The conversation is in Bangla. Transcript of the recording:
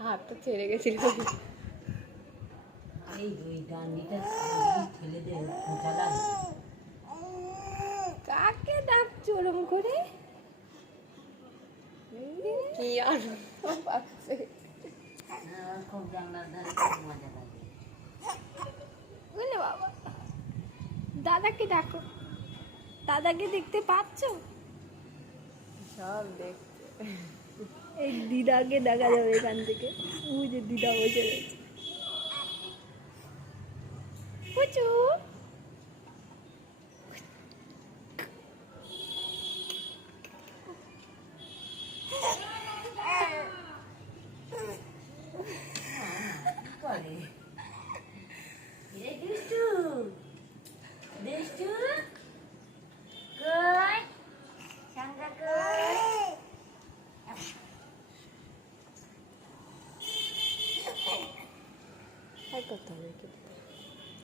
হাতটা ছেড়ে গেছিল। এই দুই ডান্ডিটা ঠেলে দে, খোঁচা লাগে। কাকে ডাকছো ওরম করে? কি আনন্দ পাচ্ছে। আমার খুব জানলার ধারে খুব মজা লাগে। বলে বাবা, দাদাকে ডাকো। দাদাকে দেখতে পাচ্ছো? সব দেখছে। এই দিদাকে দেখা যাবে এখান থেকে। ওই যে দিদা বসে রয়েছে। পুচু কি করে? এই দুষ্টু, দুষ্টু, কই? সাঙ্গা কই? হাই করতে হবে।